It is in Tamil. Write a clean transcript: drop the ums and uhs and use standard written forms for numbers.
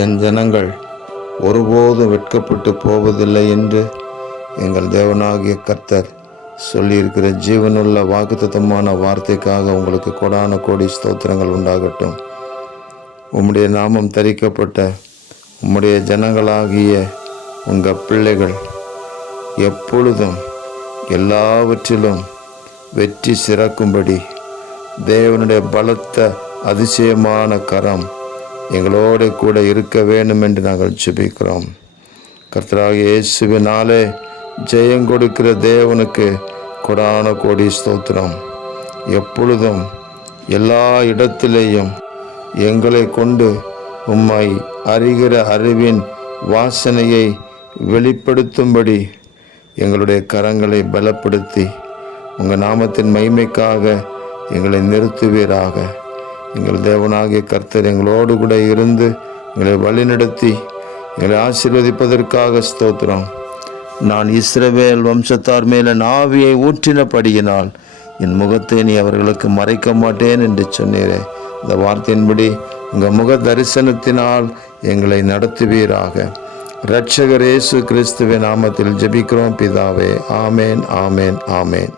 என் ஜனங்கள் ஒருபோதும் வெட்கப்பட்டு போவதில்லை என்று எங்கள் தேவனாகிய கர்த்தர் சொல்லியிருக்கிற ஜீவனுள்ள வாக்குத்தத்தமான வார்த்தைக்காக உங்களுக்கு கொடான கோடி ஸ்தோத்திரங்கள் உண்டாகட்டும். உம்முடைய நாமம் தரிக்கப்பட்ட உம்முடைய ஜனங்களாகிய உங்கள் பிள்ளைகள் எப்பொழுதும் எல்லாவற்றிலும் வெற்றி சிறக்கும்படி தேவனுடைய பலத்த அதிசயமான கரம் எங்களோடு கூட இருக்க வேண்டும் என்று நாங்கள் ஜெபிக்கிறோம். கர்த்தராகிய இயேசுவினாலே ஜெயம் கொடுக்கிற தேவனுக்கு கொடான கோடி ஸ்தோத்திரம். எப்பொழுதும் எல்லா இடத்திலேயும் எங்களை கொண்டு உம்மை அறிகிற அறிவின் வாசனையை வெளிப்படுத்தும்படி எங்களுடைய கரங்களை பலப்படுத்தி உங்கள் நாமத்தின் மகிமைக்காக எங்களை நிறுத்துவீராக. எங்கள் தேவனாகிய கர்த்தர் எங்களோடு கூட இருந்து எங்களை வழிநடத்தி எங்களை ஆசீர்வதிப்பதற்காக ஸ்தோத்திரம். நான் இஸ்ரவேல் வம்சத்தார் மேல ஆவியை ஊற்றினபடியினால் என் முகத்தை நீ அவர்களுக்கு மறைக்க மாட்டேன் என்று சொன்னீரே. இந்த வார்த்தையின்படி உங்கள் முக தரிசனத்தினால் எங்களை நடத்துவீராக. இரட்சகர் இயேசு கிறிஸ்துவின் நாமத்தில் ஜெபிக்கிறோம் பிதாவே. ஆமேன், ஆமேன், ஆமேன்.